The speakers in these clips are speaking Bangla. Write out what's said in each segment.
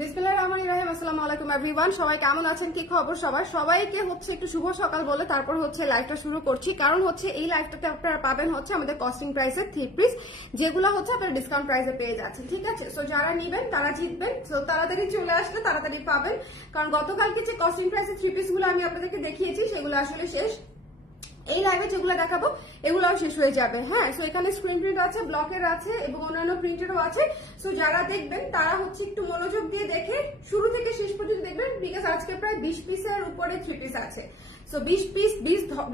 বিসমিল্লাহির রহমানির রহিম। আসসালামু আলাইকুম এভরিওয়ান, সবাই কেমন আছেন, কি খবর সবার? সবাইকে হচ্ছে একটু শুভ সকাল বলে তারপর হচ্ছে লাইভটা শুরু করছি। কারণ হচ্ছে এই লাইভটাতে আপনারা পাবেন হচ্ছে আমাদের কস্টিং প্রাইসের 3 পিস, যেগুলো হচ্ছে আপনারা ডিসকাউন্ট প্রাইসে পেয়ে যাচ্ছেন, ঠিক আছে? সো যারা নেবেন তারা জিতবেন। সো তাড়াতাড়ি চলে আসলে তাড়াতাড়ি পাবেন, কারণ গতকালকে যে কস্টিং প্রাইসের 3 পিস গুলো আমি আপনাদেরকে দেখিয়েছি সেগুলো আসলে শেষ। এই লাইভে যেগুলো দেখাবো এগুলোও শেষ হয়ে যাবে। হ্যাঁ, সো এখানে স্ক্রিন প্রিন্ট আছে, ব্লকের আছে এবং অন্যান্য প্রিন্টেরও আছে। সো যারা দেখবেন তারা হচ্ছে একটু মনোযোগ দিয়ে দেখে শুরু থেকে শেষ পর্যন্ত দেখবেন, বিকজ আজকে প্রায় 20 পিসের উপরে 3 পিস আছে। সো 20 পিস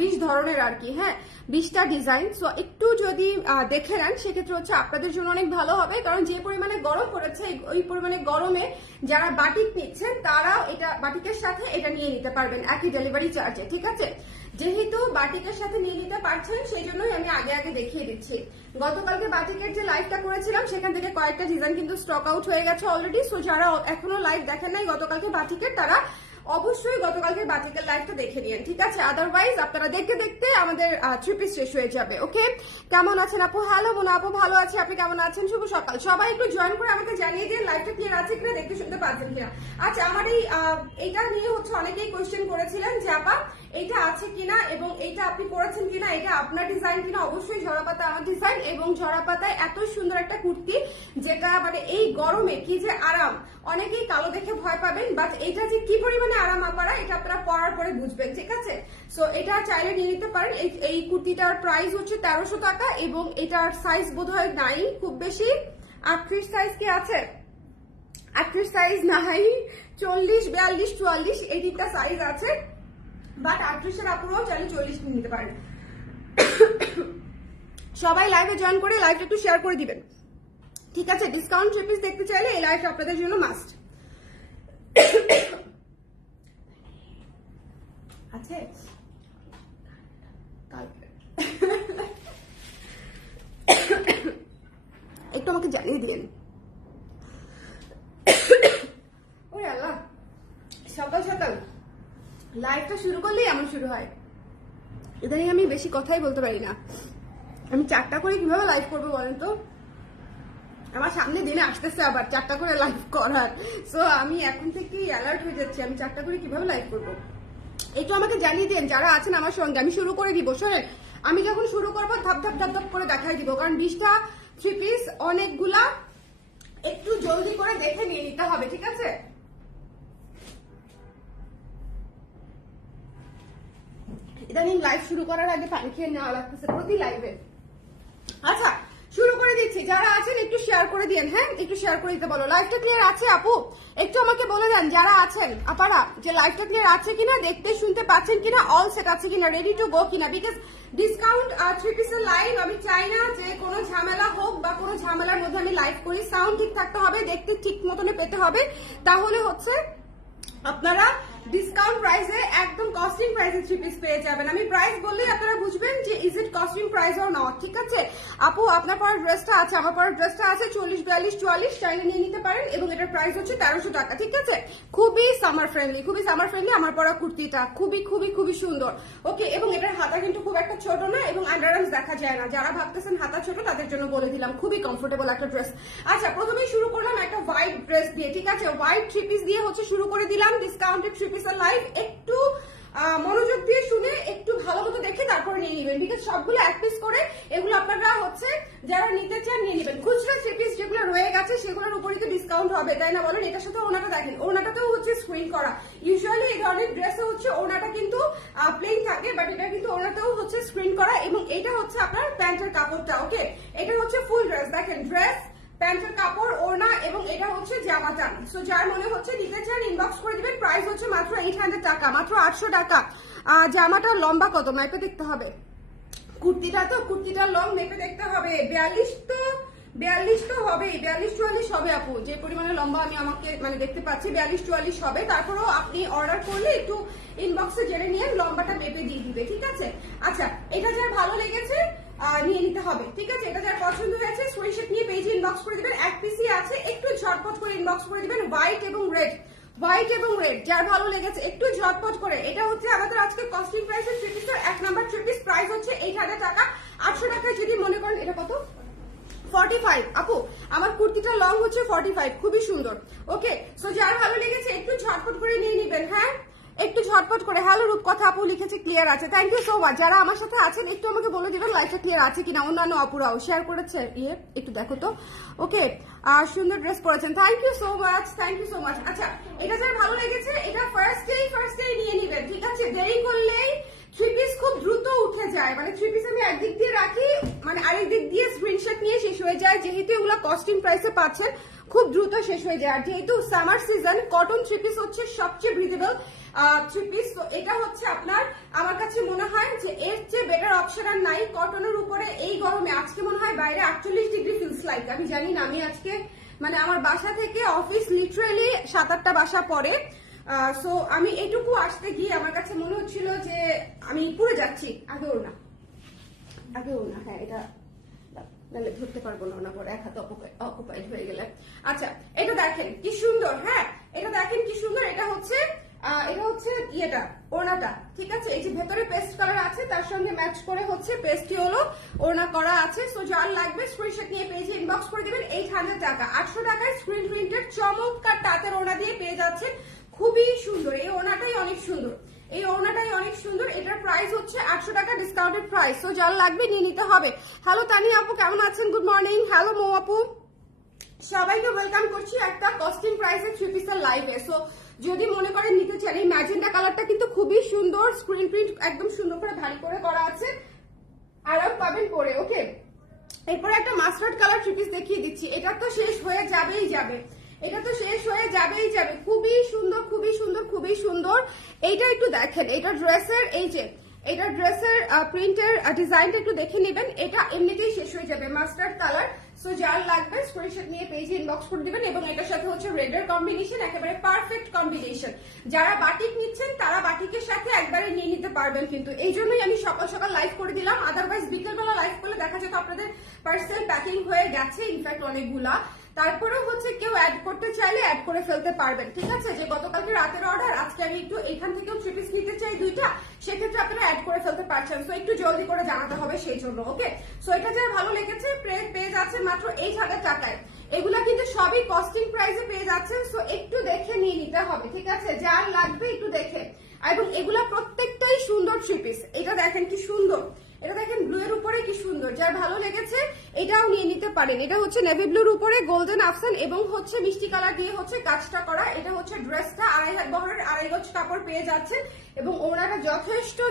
20 ধরনের আর কি। হ্যাঁ, 20টা ডিজাইন। সো একটু যদি দেখে নেন সেক্ষেত্রে হচ্ছে আপনাদের জন্য অনেক ভালো হবে, কারণ যে পরিমাণে গরম পড়েছে ওই পরিমাণে গরমে যারা বাটিক নিচ্ছেন তারা এটা বাটিকের সাথে এটা নিয়ে নিতে পারবেন একই ডেলিভারি চার্জে, ঠিক আছে? যেহেতু বাটিকের সাথে নিয়ে নিতে পারছেন সেই জন্যই আমি আগে আগে দেখিয়ে দিচ্ছি। গতকালকে বাটিকের যে লাইভটা করেছিলাম সেখান থেকে কয়েকটা ডিজাইন কিন্তু স্টক আউট হয়ে গেছে অলরেডি। সো যারা এখনো লাইভ দেখেন নাই গতকালকে বাটিকের, তারা অবশ্যই গতকালকে বাটিকের লাইভটা দেখে নিন, ঠিক আছে? আদারওয়াইজ আপনারা দেখতে দেখতে আমাদের 3 পিস শেষ হয়ে যাবে। ওকে, কেমন আছেন আপু? হ্যালো বোন, আপু ভালো আছে, আপনি কেমন আছেন? শুভ সকাল। সবাই একটু জয়েন করে আমাকে জানিয়ে দিন লাইভটা ক্লিয়ার আছে কিনা, দেখতে শুনতে পাচ্ছেন কিনা। আচ্ছা, আমার এইটা নিয়ে হচ্ছে অনেকেই কোয়েশ্চেন করেছিলেন যে আপা এইটা আছে কিনা এবং এইটা আপনি করেছেন কিনা, এটা আপনার ডিজাইন কিনা। অবশ্যই ঝরাপাতা আমার ডিজাইন, এবং ঝরাপাতায় এত সুন্দর একটা কুর্তি যেটা মানে এই গরমে কি যে আরাম। অনেকেই কালো দেখে ভয় পাবেন, বাট এটা যে কি পরিমাণে আরাম করা এটা আপনারা পরার পরে বুঝবেন, ঠিক আছে? সো এটা চাইলে নিয়ে নিতে পারেন। এই কুর্তিটার প্রাইস হচ্ছে 1300 টাকা এবং এটার সাইজ বোধহয় নাই খুব বেশি। 38 সাইজ কি আছে? 38 সাইজ নাই, 40, 42, 44 এই তিনটা সাইজ আছে, বাট 38 এর আপুরাও চাইলে 40 নিতে পারেন। সবাই লাইভে জয়েন করে লাইভটা একটু শেয়ার করে দিবেন, ঠিক আছে? ডিসকাউন্ট 3 পিস দেখতে চাইলে এই লাইভটা আপনাদের জন্য মাস্ট আছে। একটু আমাকে জানিয়ে দিন। ওরে আল্লাহ, সকাল সকাল লাইভটা শুরু করলেই এমন শুরু হয়। ইদানিং আমি বেশি কথাই বলতে পারি না। আমি 4টা করে কিভাবে লাইভ করবো বলেন তো? আমার সামনে দিনে আসতেছে আবার 4টা করে লাইভ করার। সো আমি এখন থেকেই অ্যালার্ট হয়ে যাচ্ছি, আমি 4টা করে কিভাবে লাইভ করবো। একটু আমাকে জানিয়ে দেন যারা আছেন আমার সঙ্গে। আমি শুরু করে দিব, শোনেন, আমি যখন শুরু করবো ধাপ ধাপ ধাপ ধাপ করে দেখাই দিব, কারণ 20টা 3 পিস অনেকগুলা, একটু জলদি করে দেখে নিয়ে নিতে হবে, ঠিক আছে? ইদানিং লাইভ শুরু করার আগে পানি খেয়ে নেওয়া লাগতেছে প্রতি লাইভে। আচ্ছা, শুরু করে দিচ্ছি। যারা আছেন একটু শেয়ার করে দিন। হ্যাঁ, একটু শেয়ার করে দিতে বলো। লাইভটা ক্লিয়ার আছে আপু? একটু আমাকে বলে দেন যারা আছেন আপারা যে লাইভটা ক্লিয়ার আছে কিনা, দেখতে শুনতে পাচ্ছেন কিনা, অল সেট আছে কিনা, রেডি টু গো কিনা। বিকজ ডিসকাউন্ট 3 পিসের লাইভ আমি চাই না যে কোনো ঝামেলা হোক বা কোনো ঝামেলার মধ্যে আমি লাইভ করি। সাউন্ড ঠিক থাকতে হবে, দেখতে ঠিক মতনে পেতে হবে, তাহলে হচ্ছে আপনারা ডিসকাউন্ট প্রাইসে একদম কস্টিং প্রাইসে 3 পিস পেয়ে যাবেন। আমি প্রাইস বললেই আপনারা বুঝবেন যে is it costing price or not, ঠিক আছে? আপু আপনার পরের ড্রেসটা আছে, আমার পরের ড্রেসটা আছে 40, 42, 44 চাইলে নিয়ে নিতে পারেন এবং এটার প্রাইস হচ্ছে 1300 টাকা, ঠিক আছে? খুবই সামার ফ্রেন্ডলি, খুবই সামার ফ্রেন্ডলি। আমার পরা কুর্তিটা খুবই খুবই খুবই সুন্দর। ওকে, এবং এটার হাতা কিন্তু খুব একটা ছোট না এবং আন্ডারআর্মস দেখা যায় না। যারা ভাবতেছেন হাতা ছোট তাদের জন্য বলে দিলাম, খুবই কমফোর্টেবল একটা ড্রেস। আচ্ছা, প্রথমেই শুরু করলাম একটা হোয়াইট ড্রেস দিয়ে, ঠিক আছে? হোয়াইট 3 পিস দিয়ে হচ্ছে শুরু করে দিলাম ডিসকাউন্টেড 3 পিসের লাইভ। একটু মনোযোগ দিয়ে শুনে একটু ভালো মতো দেখে তারপরে নিয়ে নেবেন, বিকজ সবগুলো 1 পিস করে। এগুলো আপনারা হচ্ছে যারা নিতে চান নিয়ে নেবেন। খুচরা 3 পিস যেগুলো রয়ে গেছে সেগুলোর উপরই তো ডিসকাউন্ট হবে, তাই না বলেন? এটার সাথে ওনাটা দেখেন, ওনাটাতেও হচ্ছে স্ক্রিন করা। ইউজুয়ালি এই ধরনের ড্রেসে হচ্ছে ওনাটা কিন্তু প্লেন থাকে, বাট এটা কিন্তু ওনাটাও হচ্ছে স্ক্রিন করা এবং এটা হচ্ছে আপনার প্যান্টের কাপড়টা। ওকে, এটা হচ্ছে ফুল ড্রেস, দেখেন ড্রেস, প্যান্টের কাপড়, ওড়না এবং এটা হচ্ছে জামাটা। সো যার মনে হচ্ছে নিতে চান ইনবক্স করে দিবেন। প্রাইস হচ্ছে মাত্র 800 টাকা, মাত্র 800 টাকা। জামাটার লম্বা কত মেপে দেখতে হবে। কুর্তিটার লং মেপে দেখতে হবে। 42 তো হবেই, 42-44 হবে আপু, যে পরিমাণে লম্বা আমি আমাকে মানে দেখতে পাচ্ছি 42-44 হবে। তারপরেও আপনি অর্ডার করলে একটু ইনবক্সে জেনে নিয়ে লম্বাটা মেপে দিয়ে দিবে, ঠিক আছে? আচ্ছা, এটা যার ভালো লেগেছে নিয়ে নিতে হবে, ঠিক আছে? এটা যার পছন্দ হয়েছে স্ক্রিনশট নিয়ে পেজে ইনবক্স করে দিবেন। 1 পিসই আছে, একটু ঝটপট করে ইনবক্স করে দিবেন। হোয়াইট এবং রেড, হোয়াইট এবং রেড যার ভালো লেগেছে একটু ঝটপট করে। এটা হচ্ছে আমাদের আজকে কস্টিং প্রাইসের 3 পিসের 1 নাম্বার 3 পিস প্রাইস হচ্ছে 8000 টাকা। 800 টাকায় যদি মনে করেন, এটা কত? 45 আপু আমার কুর্তিটা লং হচ্ছে 45, খুবই সুন্দর। ওকে, সো যার ভালো লেগেছে একটু ঝটপট করে নিয়ে নিবেন। হ্যাঁ, একটু ঝটপট করে। হ্যালো রূপকথা আপু লিখেছে ক্লিয়ার আছে, থ্যাংক ইউ সো মাচ। যারা আমার সাথে আছেন একটু আমাকে বলে দিবেন লাইভটা ক্লিয়ার আছে কিনা। অন্যান্য আপুরাও শেয়ার করেছে, একটু দেখো তো। ওকে, সুন্দর ড্রেস পরেছেন, thank you so much, thank you so much. আচ্ছা, এটা যার ভালো লেগেছে এটা ফার্স্টেই নিয়ে নিবেন, ঠিক আছে? দেরি করলেই থ্রি পিস খুব দ্রুত উঠে যায়, মানে থ্রি পিস আমি একদিক দিয়ে রাখি, মানে আরেক দিক দিয়ে স্ক্রিনশট নিয়ে শেষ হয়ে যায়। যেহেতু এগুলো কস্টিং প্রাইসে পাচ্ছেন, খুব দ্রুত শেষ হয়ে যায়। আর যেহেতু summer season, cotton three piece হচ্ছে সবচেয়ে ব্রিথেবল থ্রি পিস। তো এটা হচ্ছে আপনার, আমার কাছে মনে হয় যে এর চেয়ে বেটার অপশন আর নাই কটনের উপরে এই গরমে। আজকে মনে হয় বাইরে 48 ডিগ্রি ফিলস লাইক, আমি জানি না, আমি আজকে মানে আমার বাসা থেকে অফিস লিটারালি 7-8টা বাসা পরে। সো আমি এইটুকু আসতে গিয়ে আমার কাছে মনে হচ্ছিল যে আমি পুড়ে যাচ্ছি। আগেও না, হ্যাঁ এটা নাহলে ধরতে পারবো না, পরে এক হাতে অকুপাইড হয়ে গেলে। আচ্ছা, এটা দেখেন কি সুন্দর। হ্যাঁ, এটা দেখেন কি সুন্দর। এটা হচ্ছে ইয়েটা, ওড়নাটা, ঠিক আছে? এই যে ভেতরে পেস্ট কালার আছে, তার সঙ্গে ম্যাচ করে হচ্ছে পেস্টি হলো ওড়না করা আছে। সো যার লাগবে স্ক্রিনশট নিয়ে পেজে ইনবক্স করে দিবেন। 800 টাকা, 800 টাকায় স্ক্রিন প্রিন্টের চমৎকার তাঁতের ওড়না দিয়ে পেয়ে যাচ্ছেন, খুবই সুন্দর। এই ওড়নাটাই অনেক সুন্দর, এই ওড়নাটাই অনেক সুন্দর। এটার প্রাইস হচ্ছে 800 টাকা, ডিসকাউন্টেড প্রাইস। তো যার লাগবে নিয়ে নিতে হবে। হ্যালো তানি আপু, কেমন আছেন? Good morning. হ্যালো মৌ আপু, সবাইকে ওয়েলকাম করছি একটা কস্টিং প্রাইসে থ্রি পিসের লাইভে। সো যদি মনে করেন নিতে চান, এই ম্যাজেন্টা কালারটা কিন্তু খুবই সুন্দর, স্ক্রিন প্রিন্ট একদম সুন্দর করে ভারী করে করা আছে, আরাম পাবেন পরে। ওকে, এরপরে একটা মাস্টার্ড কালার থ্রি পিস দেখিয়ে দিচ্ছি। এটা তো শেষ হয়ে যাবেই যাবে, এটা তো শেষ হয়ে যাবেই যাবে। খুবই সুন্দর, খুবই সুন্দর, খুবই সুন্দর। এইটা একটু দেখেন, এটা ড্রেসের এই যে এটা ড্রেসের প্রিন্টের ডিজাইনটা একটু দেখে নেবেন। এটা এমনিতেই শেষ হয়ে যাবে, মাস্টার্ড কালার। সো যার লাগবে স্ক্রিনশট নিয়ে পেজে ইনবক্স করে দিবেন। এবং এটার সাথে হচ্ছে রেডের কম্বিনেশন, একেবারে পারফেক্ট কম্বিনেশন। যারা বাটিক নিচ্ছেন তারা বাটিকের সাথে একবারে নিয়ে নিতে পারবেন। কিন্তু এই জন্যই আমি সকাল সকাল লাইভ করে দিলাম, আদারওয়াইজ বিকেলবেলা লাইভ করলে দেখা যেত আপনাদের পার্সেল প্যাকিং হয়ে গেছে, ইনফ্যাক্ট অনেকগুলা। তারপরেও হচ্ছে কেউ অ্যাড করতে চাইলে অ্যাড করে ফেলতে পারবেন, ঠিক আছে? যে গতকালকে রাতের অর্ডার, আজকে আমি একটু এখান থেকেও থ্রি পিস নিতে চাই 2টা, সেক্ষেত্রে আপনারা অ্যাড করে ফেলতে পারছেন। সো একটু জলদি করে জানাতে হবে সেই জন্য। ওকে, সো এটা যার ভালো লেগেছে পেয়ে যাচ্ছে মাত্র 8,000 টাকায়। এগুলা কিন্তু সবই কস্টিং প্রাইসে পেয়ে যাচ্ছেন। সো একটু দেখে নিয়ে নিতে হবে, ঠিক আছে? যার লাগবে একটু দেখে। এবং এগুলা প্রত্যেকটাই সুন্দর থ্রি পিস। এটা দেখেন কি সুন্দর, এটা দেখেন ব্লু এর উপরে কি সুন্দর। যার ভালো লেগেছে এটাও নিয়ে নিতে পারেন। এটা হচ্ছে নেভি ব্লুর উপরে গোল্ডেন আফসান এবং হচ্ছে মিষ্টি কালার দিয়ে হচ্ছে কাজটা করা। এটা হচ্ছে ড্রেসটা 2.5 হাত বহরের 2.5 গজ কাপড় পেয়ে যাচ্ছেন। এবং ওড়নাটা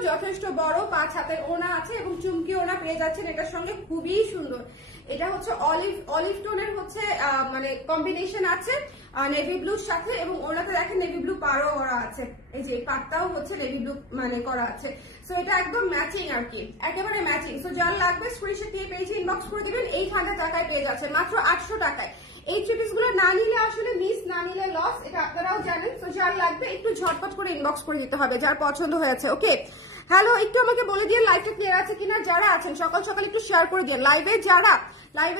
যথেষ্ট বড়, 5 হাতের ওড়না আছে এবং চুমকি ওড়না পেয়ে যাচ্ছেন এটার সঙ্গে, খুবই সুন্দর। এটা হচ্ছে অলিভ টোনের হচ্ছে মানে কম্বিনেশন আছে নেভি ব্লুর সাথে। এবং ওনাতে দেখেন নেভি ব্লু পাড়ও করা আছে, এই যে পাটটাও হচ্ছে নেভি ব্লু মানে করা আছে। সো এটা একদম ম্যাচিং আর কি, একেবারে ম্যাচিং। সো যার লাগবে স্ক্রিনশট দিয়ে পেজে ইনবক্স করে দিবেন। 800 টাকায় পেয়ে যাচ্ছে, মাত্র 800 টাকায়। এই থ্রি পিস গুলো না নিলে আসলে মিস, না নিলে লস, এটা আপনারাও জানেন। তো যার লাগবে একটু ঝটপট করে ইনবক্স করে দিতে হবে যার পছন্দ হয়েছে। ওকে, হ্যালো, একটু আমাকে বলে দিয়ে লাইভটা ক্লিয়ার আছে কিনা। যারা আছেন সকাল সকাল একটু শেয়ার করে দিয়ে। লাইভে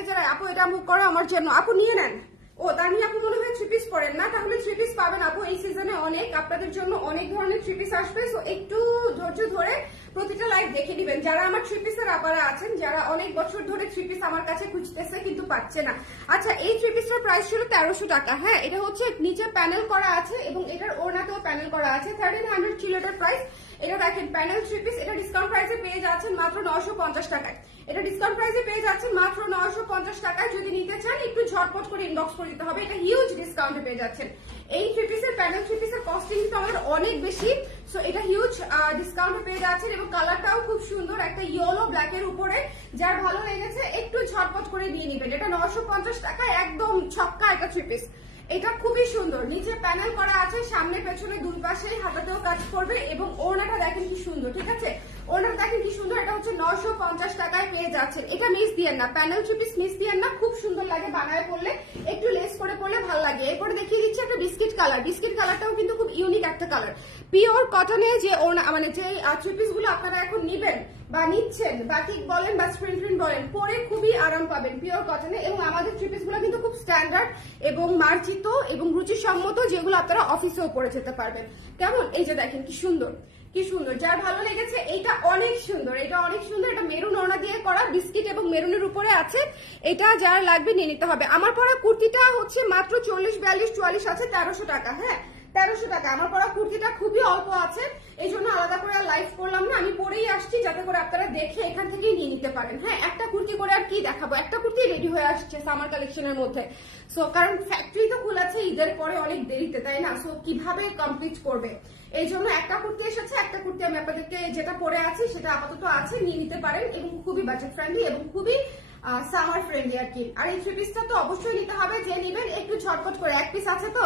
যারা আপু এটা মুখ করো আমার জন্য, আপু নিয়ে নেন। ও তানি আপু মনে হয় থ্রি পিস পরেন না, তাহলে থ্রি পিস পাবেন আপু এই সিজনে অনেক, আপনাদের জন্য অনেক ধরনের থ্রি পিস আসবে। সো একটু ধৈর্য ধরে প্রতিটা লাইভ দেখে দিবেন। যারা আমার থ্রি পিসের আপারা আছেন, যারা অনেক বছর ধরে থ্রি পিস আমার কাছে খুঁজতেছে কিন্তু পাচ্ছে না। আচ্ছা, এই থ্রি পিসটার প্রাইস ছিল 1300 টাকা। হ্যাঁ, এটা হচ্ছে নিচে প্যানেল করা আছে এবং এটার ওড়নাতেও প্যানেল করা আছে। 1300 ছিল এটার প্রাইস। এটা দেখেন প্যানেল থ্রি পিস, এটা ডিসকাউন্ট প্রাইসে পেয়ে যাচ্ছেন মাত্র 950 টাকায়। এটা ডিসকাউন্ট প্রাইসে পেয়ে যাচ্ছেন মাত্র 950 টাকায়। যদি নিতে চান একটু ঝটপট করে ইনবক্স করে দিতে হবে। এটা হিউজ ডিসকাউন্টে পেয়ে যাচ্ছেন। এই থ্রি পিসের প্যানেল থ্রি পিসের কস্টিং কিন্তু আমাদের অনেক বেশি। সো এটা হিউজ ডিসকাউন্টে পেয়ে যাচ্ছেন এবং কালারটাও খুব সুন্দর, একটা ইয়েলো ব্ল্যাক এর উপরে। যার ভালো লেগেছে একটু ঝটপট করে নিয়ে নিবেন। এটা 950 টাকায় একদম ছক্কা একটা থ্রি পিস। এটা খুবই সুন্দর, নিচে প্যানেল করা আছে, সামনে পেছনে দুই পাশেই হাতাতেও কাজ করবে। এবং ওড়নাটা দেখেন কি সুন্দর, ঠিক আছে? ওড়নাটা দেখেন কি সুন্দর। এটা হচ্ছে 950 টাকায় পেয়ে যাচ্ছেন। এটা মিস দিয়েন না, প্যানেল থ্রি পিস মিস দিয়েন না, খুব সুন্দর লাগে বানায় পড়লে, একটু লেস করে পড়লে ভালো লাগে। এরপরে দেখিয়ে দিচ্ছি একটা বিস্কিট কালার। বিস্কিট কালারটাও কিন্তু খুব ইউনিক একটা কালার। পিওর কটনে যে ওড়না মানে যে থ্রি পিস গুলো আপনারা এখন নিবেন বা নিচ্ছেন, বাটিক বলেন বা স্ক্রিন প্রিন্ট বলেন, পরে খুবই আরাম পাবেন পিওর কটনে। এবং আমাদের থ্রি পিস গুলো কিন্তু খুব স্ট্যান্ডার্ড এবং মার্জিত এবং রুচিসম্মত, যেগুলো আপনারা অফিসেও পরে যেতে পারবেন। কেমন? এই যে দেখেন কি সুন্দর, কি সুন্দর। যার ভালো লেগেছে এটা অনেক সুন্দর, এটা অনেক সুন্দর। এটা মেরুন ওড়না দিয়ে করা, বিস্কিট এবং মেরুনের উপরে আছে, এটা যার লাগবে নিয়ে নিতে হবে। আমার পরা কুর্তিটা হচ্ছে মাত্র 40, 42, 44 আছে, 1300 টাকা। হ্যাঁ 1300 টাকা। আমার পরা কুর্তিটা খুবই অল্প আছে, এই জন্য আলাদা করে লাইভ করলাম না, আমি পরেই আসছি যাতে করে আপনারা দেখে এখান থেকেই নিয়ে নিতে পারেন। হ্যাঁ একটা কুর্তি করে আর কি দেখাবো, একটা কুর্তি রেডি হয়ে আসছে সামার কালেকশনের মধ্যে। সো কারণ ফ্যাক্টরি তো খোলাছে ঈদের পরে অনেক দেরিতে, তাই না? সো কিভাবে কমপ্লিট করবে, এই জন্য একটা কুর্তি এসেছে। একটা কুর্তি আমি আপনাদেরকে যেটা পরে আছি সেটা আপাতত আছে, নিয়ে নিতে পারেন এবং খুবই বাজেট ফ্রেন্ডলি এবং খুবই সামার ফ্রেন্ডলি আর কি। আর এই থ্রি পিসটা তো অবশ্যই নিতে হবে, যে নেবেন একটু ঝটপট করে, এক পিস আছে তো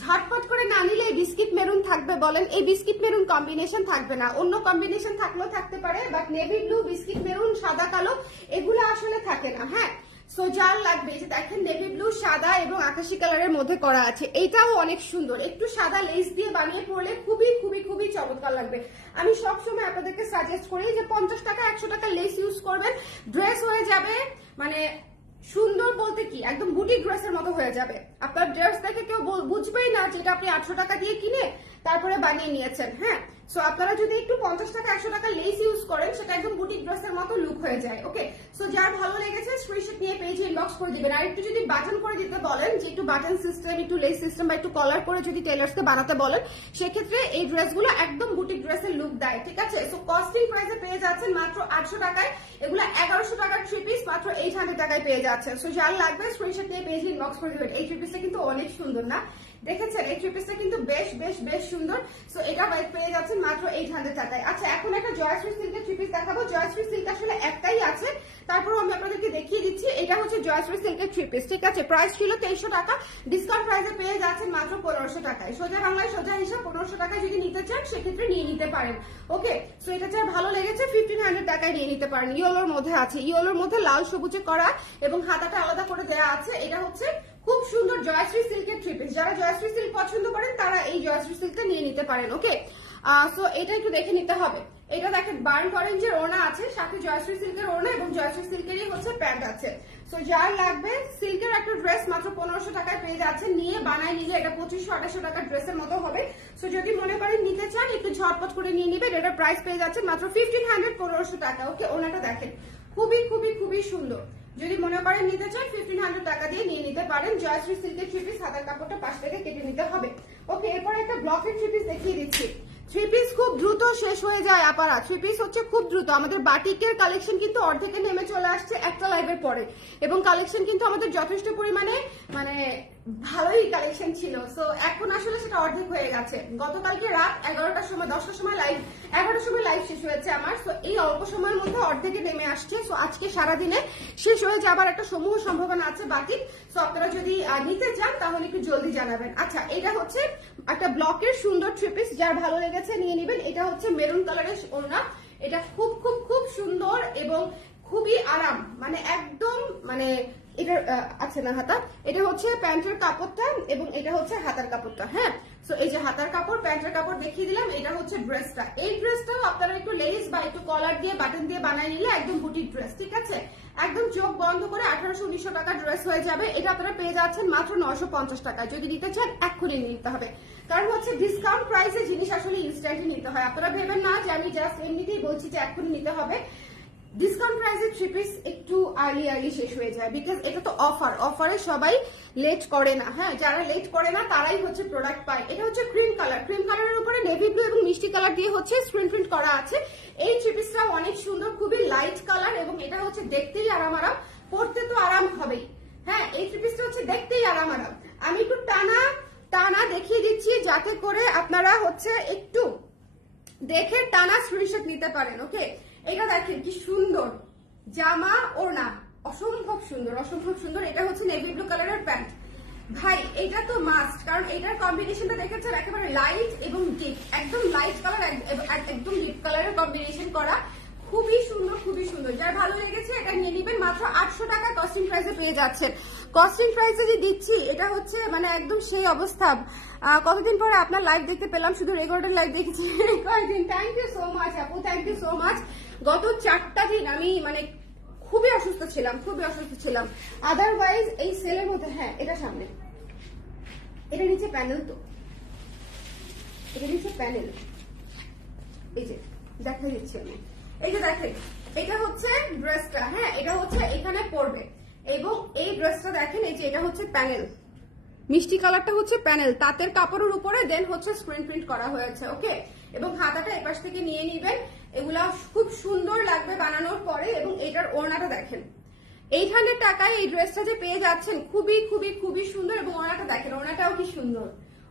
ঝটপট করে না নিলে বিস্কিট মেরুন থাকবে বলেন, এই বিস্কিট মেরুন কম্বিনেশন থাকবে না, অন্য কম্বিনেশন থাকলেও থাকতে পারে, but navy blue, biscuit maroon, সাদা কালো এগুলো আসলে থাকে না। হ্যাঁ সো যার লাগবে, যে দেখেন নেভি ব্লু, সাদা এবং আকাশি কালারের মধ্যে করা আছে, এইটাও অনেক সুন্দর, একটু সাদা লেস দিয়ে বানিয়ে পরলে খুবই খুবই খুবই চমৎকার লাগবে। আমি সবসময় আপনাদেরকে সাজেস্ট করি যে 50 টাকা 100 টাকা লেস ইউজ করবেন, ড্রেস হয়ে যাবে মানে সুন্দর বলতে কি একদম বুটিক ড্রেসের মতো হয়ে যাবে। আপনার ড্রেস দেখে কেউ বুঝবেই না যেটা আপনি 800 টাকা দিয়ে কিনে তারপরে বানিয়ে নিয়েছেন। হ্যাঁ সো আপনারা যদি একটু 50 টাকা 100 টাকা লেস ইউজ করেন, সেটা একদম বুটিক ড্রেসের মতো লুক হয়ে যায়। ওকে সো যার ভালো লেগেছে স্ক্রিনশট নিয়ে পেজে ইনবক্স করে দিবেন। আর একটু যদি বাটন করে দিতে বলেন, যে একটু বাটন সিস্টেম, একটু লেস সিস্টেম বা একটু কলার করে যদি টেলার্সকে বানাতে বলেন, সেক্ষেত্রে এই ড্রেসগুলো একদম বুটিক ড্রেসের লুক দেয়। ঠিক আছে সো কস্টিং প্রাইসে পেয়ে যাচ্ছেন মাত্র 800 টাকায়, এগুলো 1100 টাকার থ্রি পিস মাত্র 800 টাকায় পেয়ে যাচ্ছেন। সো যার লাগবে স্ক্রিনশট নিয়ে পেজে ইনবক্স করে দিবেন। এই থ্রি পিসটা কিন্তু অনেক সুন্দর না, দেখেছেন? এই থ্রি পিসটা কিন্তু বেশ বেশ বেশ সুন্দর। সো এটা পেয়ে যাচ্ছেন মাত্র 800 টাকায়। আচ্ছা এখন একটা জয়শ্রী সিল্কের থ্রি পিস দেখাবো। জয়শ্রী সিল্ক আসলে একটাই আছে, তারপর আমি আপনাদেরকে দেখিয়ে দিচ্ছি। এটা হচ্ছে জয়শ্রী সিল্কের থ্রি পিস, ঠিক আছে? প্রাইস ছিল 2300 টাকা, ডিসকাউন্ট প্রাইসে পেয়ে যাচ্ছেন মাত্র 1500 টাকায়। সোজা বাংলায় সোজা হিসাব 1500 টাকায় যদি নিতে চান সেক্ষেত্রে নিয়ে নিতে পারেন। ওকে সো এটা যার ভালো লেগেছে 1500 টাকায় নিয়ে নিতে পারেন। ইয়েলোর মধ্যে আছে, ইয়েলোর মধ্যে লাল সবুজে করা এবং হাতাটা আলাদা করে দেওয়া আছে। এটা হচ্ছে খুব সুন্দর জয়শ্রী সিল্কের থ্রি পিস, যারা জয়শ্রী সিল্ক পছন্দ করেন তারা এই জয়শ্রী সিল্কটা নিয়ে নিতে পারেন। ওকে সো এটা একটু দেখে নিতে হবে। এটা দেখেন বার্ন অরেঞ্জের ওড়না আছে, সাথে জয়শ্রী সিল্কের ওড়না এবং জয়শ্রী সিল্কেরই হচ্ছে প্যান্ট আছে। সো যার লাগবে সিল্কের একটা ড্রেস মাত্র 1500 টাকায় পেয়ে যাচ্ছে, নিয়ে বানায় নিলে এটা 2500-2800 টাকার ড্রেসের মতো হবে। সো যদি মনে করেন নিতে চান একটু ঝটপট করে নিয়ে নিবেন। এটার প্রাইস পেয়ে যাচ্ছে মাত্র 1500 টাকা। ওকে ওনাটা দেখেন খুবই খুবই খুবই সুন্দর, যদি মনে করেন নিতে চান 1500 টাকা দিয়ে নিয়ে নিতে পারেন। জয়শ্রী সিল্কের থ্রি পিস, হাতার কাপড়টা পাশ থেকে কেটে নিতে হবে। ওকে এরপর একটা ব্লকের থ্রি পিস দেখিয়ে দিচ্ছি। থ্রি পিস খুব দ্রুত শেষ হয়ে যায় আপারা, থ্রি পিস হচ্ছে খুব দ্রুত। আমাদের বাটিকের কালেকশন কিন্তু অর্ধেকে নেমে চলে আসছে একটা লাইভের পরে, এবং কালেকশন কিন্তু আমাদের যথেষ্ট পরিমাণে মানে ভালোই কালেকশন ছিল। সো এখন আসলে সেটা অর্ধেক হয়ে গেছে। গতকালকে রাত 11টার সময় 10টার সময় লাইভ, 11টার সময় লাইভ শেষ হয়েছে আমার। সো এই অল্প সময়ের মধ্যে অর্ধেকে নেমে আসছে। সো আজকে সারাদিনে শেষ হয়ে যাবার একটা সমূহ সম্ভাবনা আছে বাটিক। সো আপনারা যদি নিতে চান তাহলে একটু জলদি জানাবেন। আচ্ছা এটা হচ্ছে একটা ব্লকের সুন্দর থ্রি পিস, যার ভালো লেগেছে নিয়ে নেবেন। এটা হচ্ছে মেরুন কালারের ওড়না, এটা খুব খুব খুব সুন্দর এবং খুবই আরাম, মানে একদম মানে এটার আছে না হাতা, এটা হচ্ছে প্যান্টের কাপড়টা এবং এটা হচ্ছে হাতার কাপড়টা। হ্যাঁ সো এই যে হাতার কাপড় প্যান্টের কাপড় দেখিয়ে দিলাম, এটা হচ্ছে ড্রেসটা। এই ড্রেসটাও আপনারা একটু লেস বা একটু কলার দিয়ে বাটন দিয়ে বানাই নিলে একদম বুটিক ড্রেস, ঠিক আছে? একদম চোখ বন্ধ করে 1800-1900 টাকা ড্রেস হয়ে যাবে। এটা আপনারা পেয়ে যাচ্ছেন মাত্র 950 টাকায়। যদি নিতে চান এক্ষুনি নিতে হবে, কারণ হচ্ছে ডিসকাউন্ট প্রাইসে জিনিস আসলে ইনস্ট্যান্টলি নিতে হয়। আপনারা ভেবেন না যে আমি জাস্ট এমনিতেই বলছি যে এক্ষুনি নিতে হবে। ডিসকাউন্ট প্রাইসে থ্রি পিস একটু আর্লি শেষ হয়ে যায়, বিকজ এটা তো অফার, অফারে সবাই লেট করে না। হ্যাঁ যারা লেট করে না তারাই হচ্ছে প্রোডাক্ট পায়। এটা হচ্ছে ক্রিম কালার, ক্রিম কালারের উপরে নেভি ব্লু এবং মিষ্টি কালার দিয়ে হচ্ছে স্ক্রিন প্রিন্ট করা আছে। এই থ্রি পিসটাও অনেক সুন্দর, খুবই লাইট কালার এবং এটা হচ্ছে দেখতেই আরাম, পরতে তো আরাম হবেই। হ্যাঁ এই থ্রি পিসটা হচ্ছে দেখতেই আরাম। আমি একটু টানা দেখিয়ে দিচ্ছি যাতে করে আপনারা হচ্ছে একটু দেখে টানা স্ক্রিনশট নিতে পারেন। ওকে এটা দেখেন কি সুন্দর জামা ওড়না, অসম্ভব সুন্দর অসম্ভব সুন্দর। এটা হচ্ছে নেভি ব্লু কালারের প্যান্ট। ভাই এটা তো মাস্ট, কারণ এটার কম্বিনেশনটা দেখেছেন একেবারে লাইট এবং ডিপ, একদম লাইট কালার একদম ডিপ কালারের কম্বিনেশন করা, খুবই সুন্দর খুবই সুন্দর। যার ভালো লেগেছে এটা নিয়ে নেবেন। মাত্র 800 টাকা কস্টিং প্রাইসে পেয়ে যাচ্ছেন। কস্টিং প্রাইসে যে দিচ্ছি এটা হচ্ছে মানে একদম সেই অবস্থা। কতদিন পরে আপনার লাইভ দেখতে পেলাম, শুধু রেকর্ডের লাইভ দেখেছি কয়েকদিন। থ্যাংক ইউ সো মাচ আপু, থ্যাংক ইউ সো মাচ। গত 4টা দিন আমি মানে খুবই অসুস্থ ছিলাম, আদারওয়াইজ এই সেলের মধ্যে। হ্যাঁ এটা সামনে, এটা নিচে প্যানেল, তো এটা নিচে প্যানেল, এই যে দেখা দিচ্ছি আমি। এই যে দেখেন এটা হচ্ছে ড্রেসটা, হ্যাঁ এটা হচ্ছে এখানে পড়বে এবং এই ড্রেসটা দেখেন এই যে এটা হচ্ছে প্যানেল, মিষ্টি কালারটা হচ্ছে প্যানেল, তাঁতের কাপড়ের উপরে দেন হচ্ছে স্ক্রিন প্রিন্ট করা হয়েছে। ওকে, এবং হাতাটা এপাশ থেকে নিয়ে নিবেন, এগুলা খুব সুন্দর লাগবে বানানোর পরে। এবং এটার ওড়নাটা দেখেন, 800 টাকায় এই ড্রেসটা যে পেয়ে যাচ্ছেন খুবই খুবই খুবই সুন্দর। এবং ওড়নাটা দেখেন, ওড়নাটাও কি সুন্দর,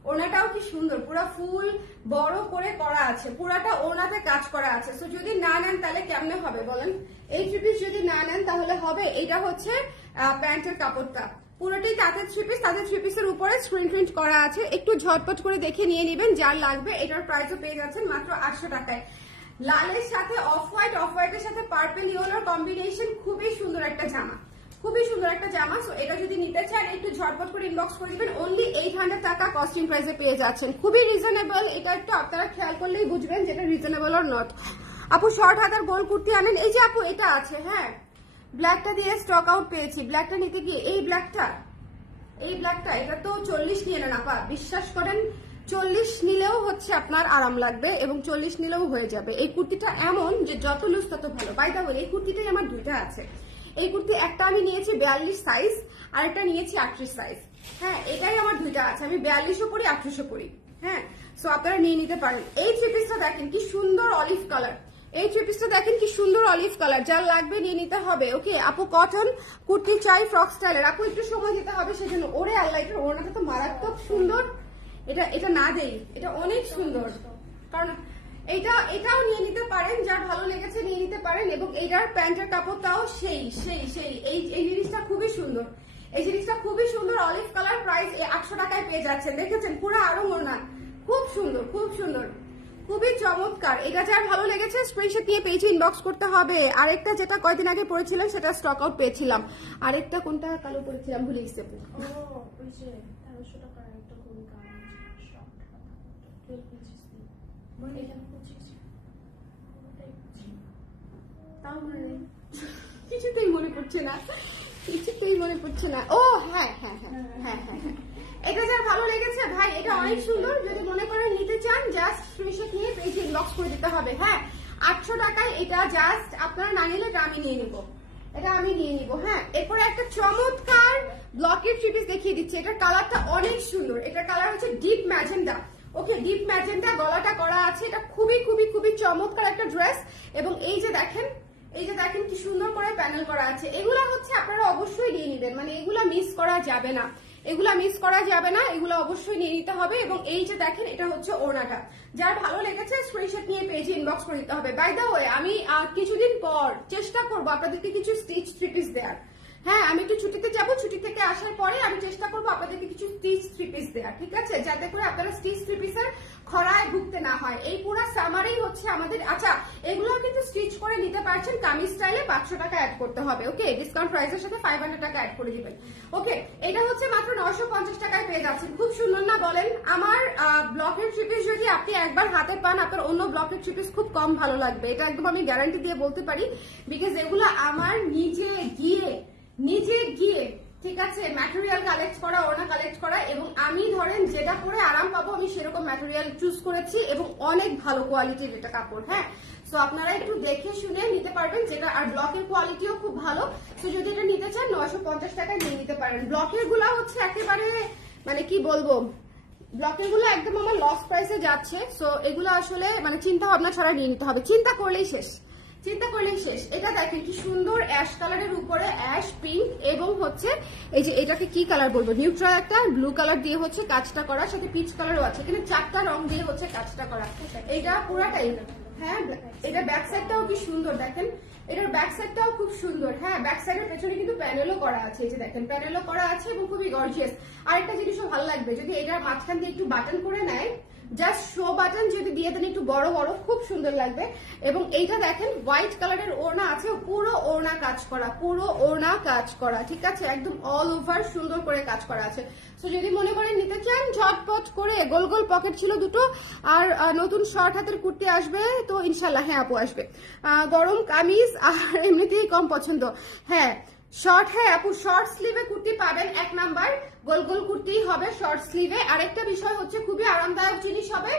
ওড়নাটাও কি সুন্দর, পুরো ফুল বড় করে করা আছে, পুরাটা ওড়নাতে কাজ করা আছে। সো যদি না নেন তাহলে কেমনে হবে বলেন, এই থ্রি পিস যদি না নেন তাহলে হবে। এটা হচ্ছে প্যান্টের কাপড়টা, পুরোটাই তাঁতের থ্রি পিস, তাঁতের থ্রি পিসের উপরে স্ক্রিন প্রিন্ট করা আছে। একটু ঝটপট করে দেখে নিয়ে নেবেন যার লাগবে। এটার প্রাইসও পেয়ে যাচ্ছেন মাত্র 800 টাকায়। লালের সাথে অফ হোয়াইট, অফ হোয়াইটের সাথে পার্পল ইয়েলোর কম্বিনেশন, খুবই সুন্দর একটা জামা, খুবই সুন্দর একটা জামা। সো এটা যদি নিতে চান একটু ঝটপট করে ইনবক্স করে দিবেন। অনলি 800 টাকা কস্টিং প্রাইসে পেয়ে যাচ্ছেন, খুবই রিজনেবল। এটা একটু আপনারা খেয়াল করলেই বুঝবেন যেটা রিজনেবল অর নট। আপু শর্ট হাতার গোল কুর্তি আনেন, এই যে আপু এটা আছে, হ্যাঁ ব্ল্যাকটা দিয়ে স্টক আউট পেয়েছি। ব্ল্যাকটা নিতে গিয়ে এই ব্ল্যাকটা এটা তো 40 নিয়ে নেন আপা, বিশ্বাস করেন 40 নিলেও হচ্ছে আপনার আরাম লাগবে এবং 40 নিলেও হয়ে যাবে। এই কুর্তিটা এমন যে যত লুজ তত ভালো। বাই দা ওয়ে এই কুর্তিটাই আমার দুইটা আছে। এই কুর্তি একটা আমি নিয়েছি 42 সাইজ, আর একটা নিয়েছি 38 সাইজ। হ্যাঁ এটাই আমার দুইটা আছে, আমি 42ও পরি 38ও পরি। হ্যাঁ সো আপনারা নিয়ে নিতে পারেন। এই থ্রি পিসটা দেখেন কি সুন্দর অলিভ কালার, এই থ্রি পিসটা দেখেন কি সুন্দর অলিভ কালার, যার লাগবে নিয়ে নিতে হবে। ওকে আপু কটন কুর্তি চাই ফ্রক স্টাইলের, আপু একটু সময় দিতে হবে সেজন্য। ওরে আল্লাহ, এটার ওড়নাটা তো মারাত্মক সুন্দর। এটা না দেই, এটা অনেক সুন্দর, কারণ এটাও নিয়ে নিতে পারেন, যার ভালো লেগেছে নিয়ে নিতে পারেন। এবং এইটার প্যান্টের কাপড়টাও সেই এই জিনিসটা খুবই সুন্দর, এই জিনিসটা খুবই সুন্দর। অলিভ কালার, প্রাইস 800 টাকায় পেয়ে যাচ্ছেন। দেখেছেন পুরো আরো ওড়না, খুব সুন্দর, খুব সুন্দর, খুবই চমৎকার। এটা যার ভালো লেগেছে স্ক্রিনশট নিয়ে পেজে ইনবক্স করতে হবে। আরেকটা যেটা কয়েকদিন আগে পড়েছিলেন সেটা স্টক আউট পেয়েছিলাম। আরেকটা কোনটা কালো পড়েছিলাম ভুলে গেছি। কিছুতেই মনে পড়ছে না, কিছুতেই মনে পড়ছে না। ও হ্যাঁ হ্যাঁ হ্যাঁ হ্যাঁ হ্যাঁ হ্যাঁ, এটা যার ভালো লেগেছে ভাই, এটা অনেক সুন্দর। যদি মনে করেন নিতে চান জাস্ট স্ক্রিনশট নিয়ে পেজে ইনবক্স করে দিতে হবে। হ্যাঁ 800 টাকায় এটা, জাস্ট আপনারা না নিলে এটা আমি নিয়ে নিবো, এটা আমি নিয়ে নিবো। হ্যাঁ এরপরে একটা চমৎকার ব্লকের থ্রি পিস দেখিয়ে দিচ্ছি। এটার কালারটা অনেক সুন্দর, এটার কালার হচ্ছে ডিপ ম্যাজেন্ডা। ওকে ডিপ ম্যাজেন্ডা, গলাটা করা আছে। এটা খুবই খুবই খুবই চমৎকার একটা ড্রেস। এবং এই যে দেখেন কি সুন্দর করে প্যানেল করা আছে। এগুলা হচ্ছে আপনারা অবশ্যই নিয়ে নিবেন, মানে এগুলা মিস করা যাবে না, এগুলা মিস করা যাবে না, এগুলো অবশ্যই নিয়ে নিতে হবে। এবং এই যে দেখেন এটা হচ্ছে ওড়নাটা, যার ভালো লেগেছে স্ক্রিনশট নিয়ে পেজে ইনবক্স করে দিতে হবে। বাই দা ওয়ে আমি কিছুদিন পর চেষ্টা করবো আপনাদেরকে কিছু স্টিচ থ্রি পিস দেওয়ার। হ্যাঁ আমি একটু ছুটিতে যাবো, ছুটি থেকে আসার পরে আমি চেষ্টা করবো আপনাদেরকে কিছু স্টিচ থ্রি পিস দেওয়ার, ঠিক আছে, যাতে করে আপনারা স্টিচ থ্রি পিসের খরায় ভুগতে না হয়। এই পুরো সামারেই হচ্ছে আমাদের। আচ্ছা এগুলো কিন্তু স্টিচ করে নিতে পারছেন কামিজ স্টাইলে, 500 টাকা অ্যাড করতে হবে। ওকে ডিসকাউন্ট প্রাইসের সাথে 500 টাকা অ্যাড করে দিবেন। ওকে এটা হচ্ছে মাত্র 950 টাকায় পেয়ে যাচ্ছেন। খুব সুন্দর না বলেন? আমার ব্লকের থ্রি পিস যদি আপনি একবার হাতে পান, আপনার অন্য ব্লকের থ্রি পিস খুব কম ভালো লাগবে, এটা একদম আমি গ্যারান্টি দিয়ে বলতে পারি। বিকজ এগুলো আমার নিজে গিয়ে ঠিক আছে ম্যাটেরিয়াল কালেক্ট করা, ওড়না কালেক্ট করা, এবং আমি ধরেন যেটা পরে আরাম পাবো আমি সেরকম ম্যাটেরিয়াল চুজ করেছি এবং অনেক ভালো কোয়ালিটির এটা কাপড়। হ্যাঁ সো আপনারা একটু দেখে শুনে নিতে পারবেন যেটা, আর ব্লকের কোয়ালিটিও খুব ভালো। সো যদি এটা নিতে চান 950 টাকায় নিয়ে নিতে পারেন। ব্লকের গুলা হচ্ছে একেবারে মানে কি বলবো, ব্লকের গুলো একদম আমার লস প্রাইসে যাচ্ছে। সো এগুলো আসলে মানে চিন্তা ভাবনা ছাড়া নিয়ে নিতে হবে, চিন্তা করলেই শেষ। এটা দেখেন কি সুন্দর অ্যাশ কালারের উপরে অ্যাশ পিঙ্ক এবং হচ্ছে এই যে এটাকে কি কালার বলবো, নিউট্রাল একটা ব্লু কালার দিয়ে হচ্ছে কাজটা করা, সাথে পিচ কালারও আছে। এখানে 4টা রং দিয়ে হচ্ছে কাজটা করা, এটা পুরাটাই। হ্যাঁ এটা ব্যাক সাইডটাও কি সুন্দর দেখেন, এটার ব্যাক সাইডটাও খুব সুন্দর। হ্যাঁ ব্যাক সাইডের পেছনে কিন্তু প্যানেলও করা আছে, এই যে দেখেন প্যানেলও করা আছে এবং খুবই গর্জিয়াস। আরেকটা জিনিসও ভালো লাগবে যদি এটার মাঝখান দিয়ে একটু বাটন করে নেয়, জাস্ট শো বাটন যদি দিয়ে দেন একটু বড় বড়, খুব সুন্দর লাগবে। এবং এইটা দেখেন হোয়াইট কালারের ওড়না আছে, পুরো ওড়না কাজ করা, পুরো ওড়না কাজ করা, ঠিক আছে, একদম অল ওভার সুন্দর করে কাজ করা আছে। তো যদি মনে করেন নিতে চান ঝটপট করে, গোল গোল পকেট ছিল দুটো, আর নতুন শর্ট হাতের কুর্তি আসবে তো ইনশাল্লাহ। হ্যাঁ আপু আসবে, গরম কামিজ আর এমনিতেই কম পছন্দ। হ্যাঁ শর্ট, হ্যাঁ আপু শর্ট স্লিভে কুর্তি পাবেন। 1 নাম্বার গোল গোল কুর্তি হবে শর্ট স্লিভে। আরেকটা বিষয় হচ্ছে খুবই আরামদায়ক জিনিস হবে,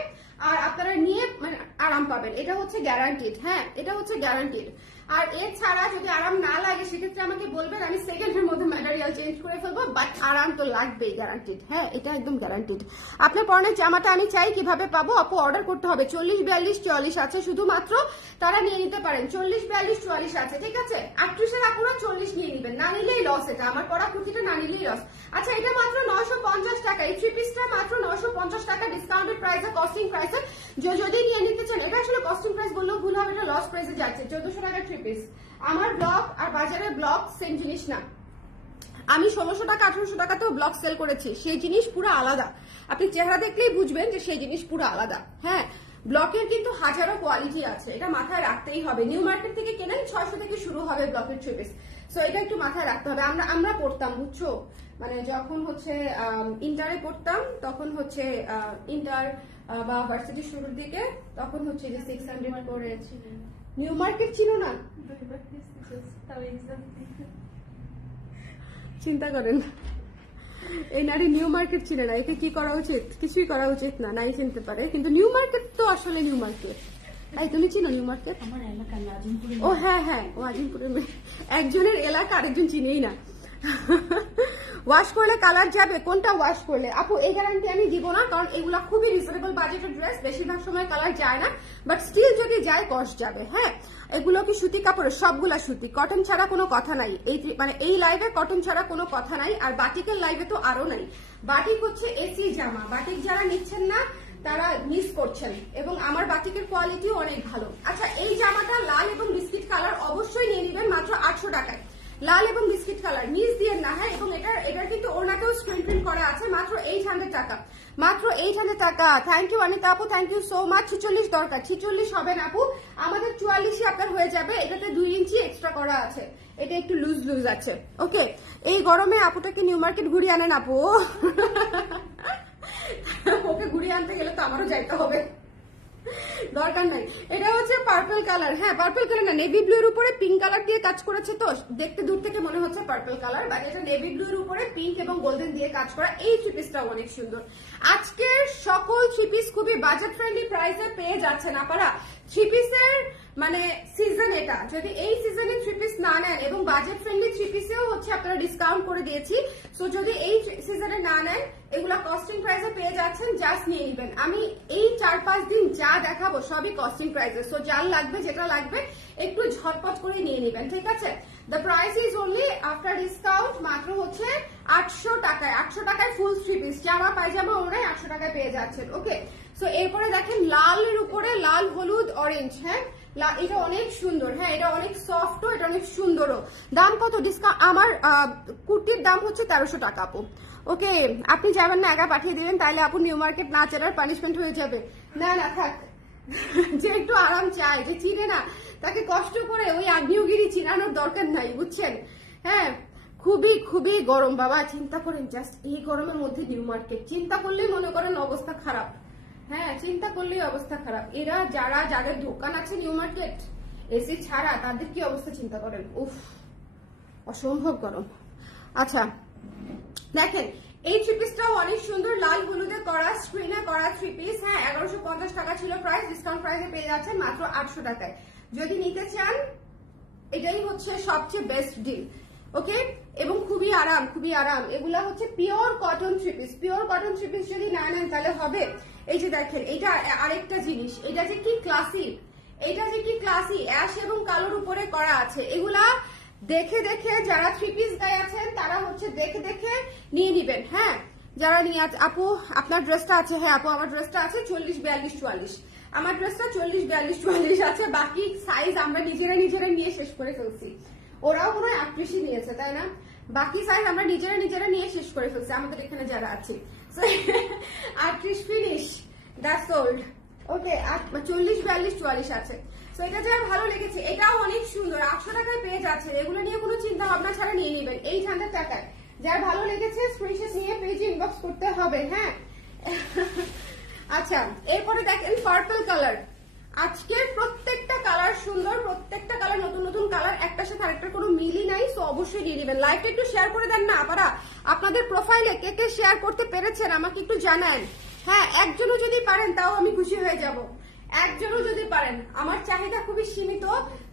আর আপনারা নিয়ে মানে আরাম পাবেন, এটা হচ্ছে গ্যারান্টিড। হ্যাঁ এটা হচ্ছে গ্যারান্টিড। আর এছাড়া যদি আরাম না লাগে সেক্ষেত্রে আমাকে বলবেন, আমি সেকেন্ডের মধ্যে ম্যাটেরিয়াল চেঞ্জ করে ফেলবো, বাট আরাম তো লাগবেই, গ্যারান্টিড। হ্যাঁ, এটা একদম গ্যারান্টিড। আপনার পরনের জামাটা আমি চাই কিভাবে পাবো আপু? অর্ডার করতে হবে। 40, 42, 44 আছে, শুধুমাত্র তারা নিয়ে নিতে পারেন। 40, 42, 44 আছে, ঠিক আছে? 38-এর আপুরা 40 নিয়ে নিবেন, না নিলেই লস। এটা আমার পরা কুর্তিটা না নিলেই লস। আচ্ছা, এটা মাত্র 950 টাকা, এই 3 পিসটা মাত্র 950 টাকা ডিসকাউন্টেড প্রাইসে, কস্টিং প্রাইসে। যদি নিয়ে নিতে চান, এটা আসলে কস্টিং প্রাইস বললেও ভুল হবে, এটা লস প্রাইসে যাচ্ছে। 1400 টাকা 3 পিস। আমার ব্লগ আর বাজারের ব্লগ সেম জিনিস না। আমি 1600 টাকা 1800 টাকাতেও ব্লগ সেল করেছি, সেই জিনিস পুরো আলাদা। আপনি চেহারা দেখলেই বুঝবেন যে সেই জিনিস পুরো আলাদা। হ্যাঁ, ব্লকের কিন্তু হাজারো কোয়ালিটি আছে, এটা মাথায় রাখতেই হবে। নিউ মার্কেট থেকে কেনেন 600 থেকে শুরু হবে ব্লকের 3 পিস। সো এটা একটু মাথায় রাখতে হবে। আমরা পড়তাম, বুঝছো, মানে যখন হচ্ছে ইন্টারে পড়তাম, তখন হচ্ছে ইন্টার বা ভার্সিটি শুরুর দিকে, তখন হচ্ছে যে 600 করে নিউ মার্কেট ছিল না। চিন্তা করেন, এই নারী নিউ মার্কেট ছিল না, একে কি করা উচিত? কিছুই করা উচিত না, নাই চিনতে পারে। কিন্তু নিউ মার্কেট তো আসলে নিউ মার্কেট। তাই তুমি চিনো নিউ মার্কেট? আমার এলাকা আজিমপুরে। ও হ্যাঁ হ্যাঁ, ও আজিমপুরের মেয়ে। একজনের এলাকা আরেকজন চিনেই না। ওয়াশ করলে কালার যাবে? কোনটা ওয়াশ করলে আপু? এই গ্যারান্টি আমি দিব না, কারণ এগুলা খুবই রিজনেবল বাজেটের ড্রেস, বেশিরভাগ সময় কালার যায় না, বাট স্টিল যদি যায় কস্ট যাবে। হ্যাঁ, এগুলো কি সুতি কাপড়ের? সবগুলা সুতি, কটন ছাড়া কোনো কথা নাই। মানে এই লাইভে কটন ছাড়া কোনো কথা নাই, আর বাটিকের লাইভে তো আরো নাই। বাটিক হচ্ছে এসি জামা, বাটিক যারা নিচ্ছেন না তারা মিস করছেন, এবং আমার বাটিকের কোয়ালিটিও অনেক ভালো। আচ্ছা, এই জামাটা লাল এবং বিস্কিট কালার, অবশ্যই নিয়ে নেবেন মাত্র 800 টাকায়। লাল এবং বিস্কিট কালার, মিস দিয়ে না। হ্যাঁ, এবং এটার কিন্তু ওড়নাতেও স্ক্রিন প্রিন্ট করা আছে, মাত্র 800 টাকা, মাত্র 800 টাকা। থ্যাংক ইউ অনিতা আপু, থ্যাংক ইউ সো মাচ। 46 দরকার, 46 হবে না আপু, আমাদের 44ই আপনার হয়ে যাবে। এটাতে 2 ইঞ্চি এক্সট্রা করা আছে, এটা একটু লুজ লুজ আছে। ওকে, এই গরমে আপুটাকে নিউ মার্কেট ঘুরিয়ে আনেন আপু। ওকে ঘুরিয়ে আনতে গেলে তো আমারও যাইতে হবে, দরকার নাই। এটা হচ্ছে পার্পল কালার। হ্যাঁ, পার্পল কালার না, নেভি ব্লু এর উপরে পিঙ্ক কালার দিয়ে কাজ করেছে, তো দেখতে দূর থেকে মনে হচ্ছে পার্পল কালার, বাট এটা নেভি ব্লু এর উপরে পিঙ্ক এবং গোল্ডেন দিয়ে কাজ করা। এই 3 পিসটা অনেক সুন্দর। আজকের সকল 3 পিস খুবই বাজেট ফ্রেন্ডলি প্রাইসে পেয়ে যাচ্ছেন আপনারা। 3 পিসের মানে সিজন এটা, যদি এই সিজনে 3 পিস না নেন, এবং বাজেট ফ্রেন্ডলি 3 পিসেও হচ্ছে আপনারা ডিসকাউন্ট করে দিয়েছি। সো যদি এই সিজনে না নেন, এগুলা কস্টিং প্রাইসে পেয়ে যাচ্ছেন, জাস্ট নিয়ে নেবেন। আমি এই 4-5 দিন যা দেখাবো সবই কস্টিং প্রাইসে। সো যার লাগবে, যেটা লাগবে একটু ঝটপট করে নিয়ে নেবেন, ঠিক আছে? The price is only after discount মাত্র হচ্ছে 800 টাকায়। 800 টাকায় ফুল 3 পিস জামা পায়জামা ওরাই 800 টাকায় পেয়ে যাচ্ছেন। ওকে, সো এরপরে দেখেন লালের উপরে লাল, হলুদ, অরেঞ্জ। হ্যাঁ, এটা অনেক সুন্দর। হ্যাঁ, এটা অনেক সফট, এটা অনেক সুন্দরও। দাম কত? ডিসকাউন্ট আমার কুর্তির দাম হচ্ছে 1300 টাকা আপু। ওকে, আপনি যাবেন না, একা পাঠিয়ে দিবেন, তাহলে আপু নিউ মার্কেট না চেনার পানিশমেন্ট হয়ে যাবে। না না, থাক। যে একটু আরাম চায়, যে চিনে না, তাকে কষ্ট করে ওই আগ্নেয়গিরি চিনানোর দরকার নাই, বুঝছেন? হ্যাঁ, খুবই খুবই গরম বাবা, চিন্তা করেন জাস্ট এই গরমের মধ্যে নিউ মার্কেট, চিন্তা করলেই মনে করেন অবস্থা খারাপ। হ্যাঁ, চিন্তা করলেই অবস্থা খারাপ। এরা যাদের দোকান আছে নিউ মার্কেট এসি ছাড়া, তাদের কি অবস্থা চিন্তা করেন। উফ, অসম্ভব গরম। আচ্ছা দেখেন, এই 3 পিসটাও অনেক সুন্দর, লাল হলুদে করা, স্ক্রিনে করা 3 পিস। হ্যাঁ, 1150 টাকা ছিল প্রাইস, ডিসকাউন্ট প্রাইসে পেয়ে যাচ্ছেন মাত্র 800 টাকায়। যদি নিতে চান, এটাই হচ্ছে সবচেয়ে বেস্ট ডিল। ওকে, এবং খুবই আরাম, খুবই আরাম। এগুলা হচ্ছে pure cotton 3 piece. Pure cotton 3 piece যদি না নেন তাহলে হবে। এই যে দেখেন, এটা আরেকটা জিনিস, এটা যে কি ক্লাসি, এটা যে কি ক্লাসি, অ্যাশ এবং কালোর উপরে করা আছে। এগুলা দেখে দেখে যারা 3 পিস গায়ে আছেন তারা হচ্ছে দেখে দেখে নিয়ে নিবেন। হ্যাঁ, যারা নিয়ে আপু আপনার ড্রেসটা আছে? হ্যাঁ আপু, আমার ড্রেসটা আছে 40, 42, 44। আমার ড্রেসটা 40, 42, 44 আছে। বাকি সাইজ আমরা নিজেরা নিয়ে শেষ করে ফেলছি। ওরাও কোনো 38 নিয়েছে, তাই না? বাকি সাইজ আমরা নিজেরা নিয়ে শেষ করে ফেলছি, আমাদের এখানে যারা আছে। 38 ফিনিশ, দ্যাটস সোল্ড। ওকে, 40, 42, 44 আছে। তো এটা যার ভালো লেগেছে, এটাও অনেক সুন্দর, 800 টাকায় পেয়ে যাচ্ছে। এগুলো নিয়ে কোনো চিন্তা ভাবনা ছাড়া নিয়ে নেবেন 800 টাকায়। যার ভালো লেগেছে স্ক্রিনশট নিয়ে পেজে ইনবক্স করতে হবে। হ্যাঁ, আচ্ছা এরপরে দেখেন পার্পল কালার। আজকের প্রত্যেকটা কালার সুন্দর, প্রত্যেকটা কালার নতুন নতুন কালার, একটার সাথে আরেকটার কোনো মিলই নাই। সো অবশ্যই নিয়ে নেবেন। লাইভটা একটু শেয়ার করে দেন না আপনারা, আপনাদের প্রোফাইলে কে কে শেয়ার করতে পেরেছেন আমাকে একটু জানান। হ্যাঁ, একজনও যদি পারেন তাও আমি খুশি হয়ে যাব, একজনও যদি পারেন। আমার চাহিদা খুবই সীমিত,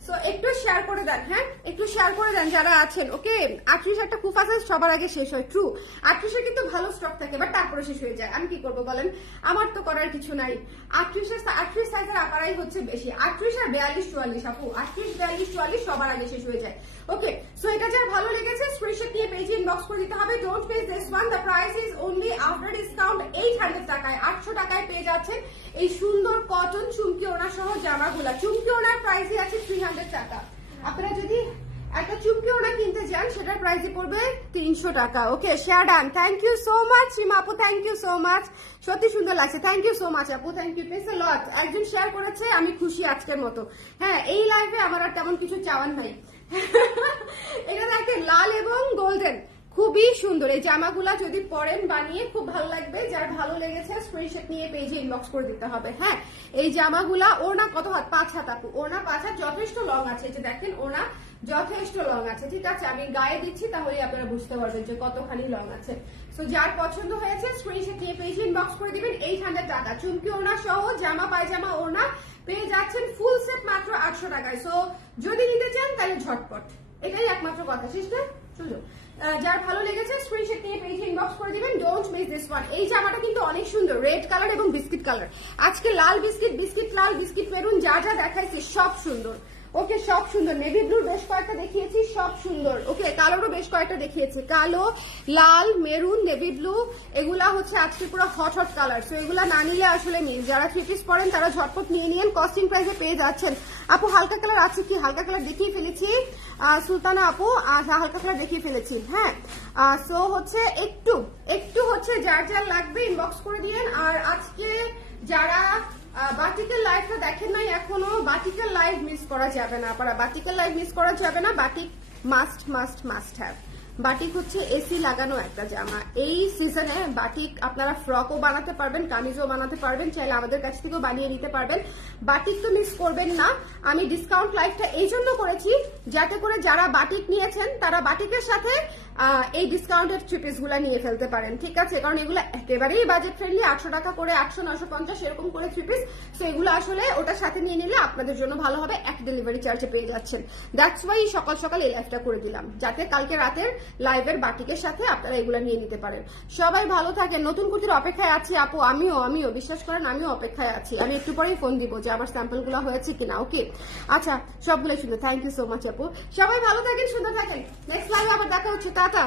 সো একটু শেয়ার করে দেন, হ্যাঁ একটু শেয়ার করে দেন যারা আছেন। ওকে 38 একটা খুব আছে সবার আগে শেষ হয়, ট্রু 38 কিন্তু ভালো স্টক থাকে বাট তারপরে শেষ হয়ে যায়। আমি কি করবো বলেন, আমার তো করার কিছু নাই। 38 সাইজের আকারাই হচ্ছে বেশি, 38 আর 42 44 আপু, 38 42 44 সবার আগে শেষ হয়ে যায়। ওকে সো এটা যার ভালো লেগেছে স্ক্রিনশট নিয়ে পেজে ইনবক্স করে দিতে হবে। Don't miss this one, the price is only after discount 800 টাকায়, 800 টাকায় পেয়ে যাচ্ছেন এই সুন্দর কটন চুমকি ওড়না সহ জামাগুলা। চুমকি ওড়নার প্রাইসই আছে 300 টাকা। আপনারা যদি একটা চুমকি ওড়না কিনতে যান সেটার প্রাইসই পড়বে 300 টাকা। Okay share done, thank you so much Seema আপু, থ্যাংক ইউ সো মাচ, সত্যি সুন্দর লাগছে, থ্যাংক ইউ সো মাচ আপু, thank you please a lot. একজন শেয়ার করেছে, আমি খুশি আজকের মতো। হ্যাঁ এই লাইভে আমার আর তেমন কিছু চাওয়ার নাই। এটা দেখেন লাল এবং গোল্ডেন, খুবই সুন্দর। এই জামাগুলা যদি পরেন বানিয়ে খুব ভালো লাগবে। যার ভালো লেগেছে স্ক্রিনশট নিয়ে পেজে ইনবক্স করে দিতে হবে। হ্যাঁ এই জামাগুলা ওনা কত হাত, 5 হাত আপু, ওনা 5 হাত, যথেষ্ট লং আছে। এই যে দেখেন ওনা যথেষ্ট লং আছে, ঠিক আছে আমি গায়ে দিচ্ছি তাহলে আপনারা বুঝতে পারবেন যে কতখানি লং আছে। সো যার পছন্দ হয়েছে স্ক্রিনশট নিয়ে পেজে ইনবক্স করে দিবেন। 800 টাকা চুমকি ওনা সহ জামা পায়জামা ওনা পেয়ে যাচ্ছেন ফুল সেট মাত্র 800 টাকায়। সো যদি নিতে চান তাহলে ঝটপট, এটাই একমাত্র কথা। শেষ না, চলো যার ভালো লেগেছে স্ক্রিনশট নিয়ে পেজে ইনবক্স করে দিবেন। Don't miss this one. এই জামাটা কিন্তু অনেক সুন্দর, রেড কালার এবং বিস্কিট কালার। আজকে লাল বিস্কিট, বিস্কিট লাল, বিস্কিট মেরুন যা যা দেখাইছি সব সুন্দর। ওকে সব সুন্দর, নেভি ব্লুর বেশ কয়েকটা দেখিয়েছি সব সুন্দর। ওকে কালোরও বেশ কয়েকটা দেখিয়েছি, কালো লাল মেরুন নেভি ব্লু এগুলা হচ্ছে আজকে পুরো হট হট কালার। সো এগুলা না নিলে আসলে মিস, যারা 3 পিস পরেন তারা ঝটপট নিয়ে নিন, কস্টিং প্রাইসে পেয়ে যাচ্ছেন। আপু হালকা কালার আছে কি, হালকা কালার দেখিয়ে ফেলেছি সুলতানা আপু, হালকা কালার দেখিয়ে ফেলেছি। হ্যাঁ সো হচ্ছে একটু একটু হচ্ছে যার যার লাগবে ইনবক্স করে দিয়েন। আর আজকে যারা বাটিকের লাইভটা দেখেন নাই এখনো, বাটিকের লাইভ মিস করা যাবে না আপনারা, বাটিকের লাইভ মিস করা যাবে না। Batik must must must have. Batik হচ্ছে এসি লাগানো একটা জামা। এই সিজনে বাটিক আপনারা ফ্রকও বানাতে পারবেন, কামিজও বানাতে পারবেন, চাইলে আমাদের কাছ থেকেও বানিয়ে নিতে পারবেন। বাটিক তো মিস করবেন না। আমি ডিসকাউন্ট লাইভটা এই জন্য করেছি যাতে করে যারা বাটিক নিয়েছেন তারা বাটিকের সাথে এই ডিসকাউন্টেড 3 পিস গুলা নিয়ে ফেলতে পারেন, ঠিক আছে? কারণ এগুলো একেবারেই বাজেট ফ্রেন্ডলি, 800 টাকা করে, 800 950 এরকম করে 3 পিস। সো এগুলো আসলে ওটার সাথে নিয়ে নিলে আপনাদের জন্য ভালো হবে, এক ডেলিভারি চার্জে পেয়ে যাচ্ছেন। দ্যাটস ওয়াই সকাল সকাল এই লাইভটা করে দিলাম, যাতে কালকে রাতের লাইভের বাটিকের সাথে আপনারা এগুলো নিয়ে নিতে পারেন। সবাই ভালো থাকেন। নতুন কুর্তির অপেক্ষায় আছি আপু, আমিও বিশ্বাস করেন আমিও অপেক্ষায় আছি। আমি একটু পরেই ফোন দিব যে আমার স্যাম্পল গুলো হয়েছে কিনা। ওকে আচ্ছা সবগুলো সুন্দর, থ্যাংক ইউ সো মাচ আপু। সবাই ভালো থাকেন, সুন্দর থাকেন। নেক্সট লাইভে আবার দেখা হচ্ছে, টাটা।